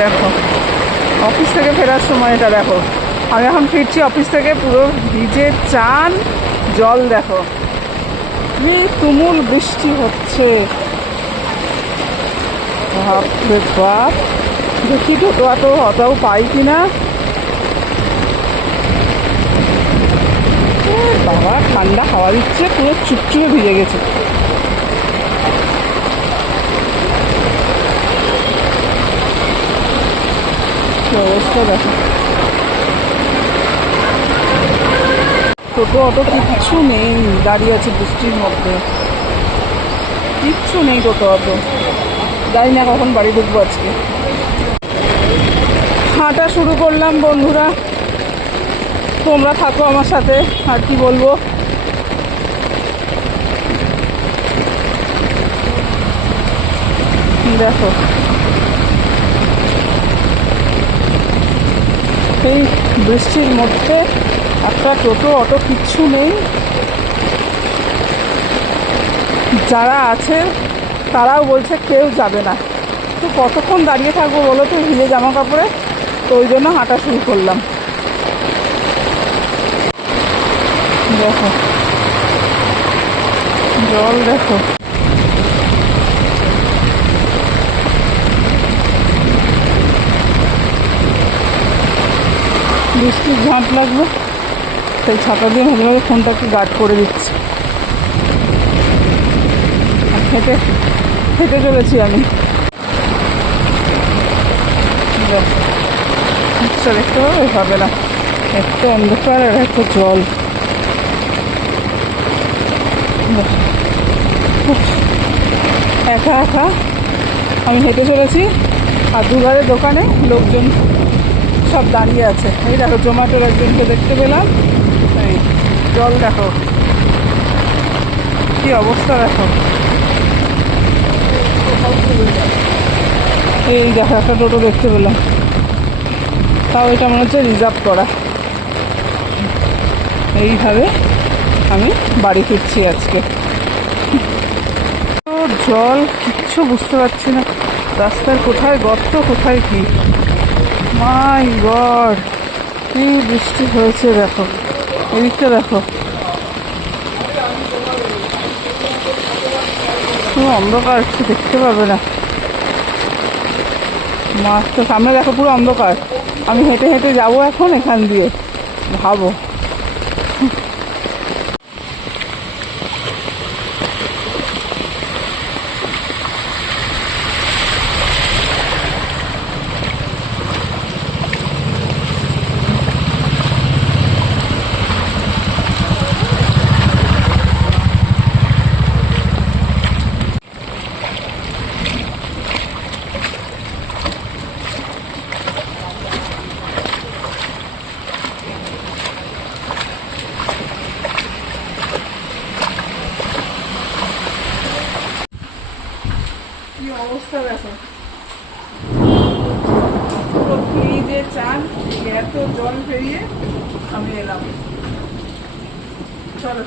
দেখো অফিস থেকে ফেরার সময়টা দেখো, আমি এখন ফিরছি অফিস থেকে, পুরো ভিজে চান, জল দেখো, কি তুমুল বৃষ্টি হচ্ছে। বাপরে বাপ, দেখি টোটো অতও পাই কিনা। বাবা ঠান্ডা হাওয়া দিচ্ছে, পুরো চুপচুপে ভিজে গেছে। অবস্থা দেখো, টোটো অটো কিচ্ছু নেই, দাঁড়িয়ে আছে বৃষ্টির মধ্যে, কিচ্ছু নেই টোটো অটো। জানি না কখন বাড়ি ঢুকবো আজকে। হাঁটা শুরু করলাম বন্ধুরা, তোমরা থাকো আমার সাথে, আর কি বলবো। দেখো এই বৃষ্টির মধ্যে একটা টোটো অটো কিচ্ছু নেই। যারা আছে তারাও বলছে কেউ যাবে না, তো কতক্ষণ দাঁড়িয়ে থাকবো বলো তো ভিজে জামা কাপড়ে। তো ওই জন্য হাঁটা শুরু করলাম। দেখো জল দেখো, বৃষ্টির ঝাঁট লাগবে, তাই ছাতা দিয়ে মাঝে মাঝে ফোনটাকে গার্ড করে দিচ্ছি। হেঁটে হেঁটে চলেছি আমি। দেখতে হবে না, একটু অন্ধকার আর একটু জল। একা একা আমি হেঁটে চলেছি, আর দুধারে দোকানে লোকজন সব দাঁড়িয়ে আছে। এই দেখো জোম্যাটোর একজনকে দেখতে পেলাম। এই জল দেখো, কি অবস্থা দেখো। এই দেখো একটা টোটো দেখতে পেলাম, তাও এটা মনে হচ্ছে রিজার্ভ করা। এইভাবে আমি বাড়ি ফিরছি আজকে। জল কিচ্ছু বুঝতে পারছি না, রাস্তার কোথায় গর্ত কোথায় কি। মাই গড, কি বৃষ্টি হয়েছে দেখো, এদিকটা দেখো, পুরো অন্ধকার, কিছু দেখতে পাবে না। মাছ তো সামনে দেখো পুরো অন্ধকার। আমি হেঁটে হেঁটে যাবো এখন এখান দিয়ে, ভাবো। কি অবস্থা দেখো, পুরো ভিজে চান, এত জল পেরিয়ে আমি এলাম। চলো।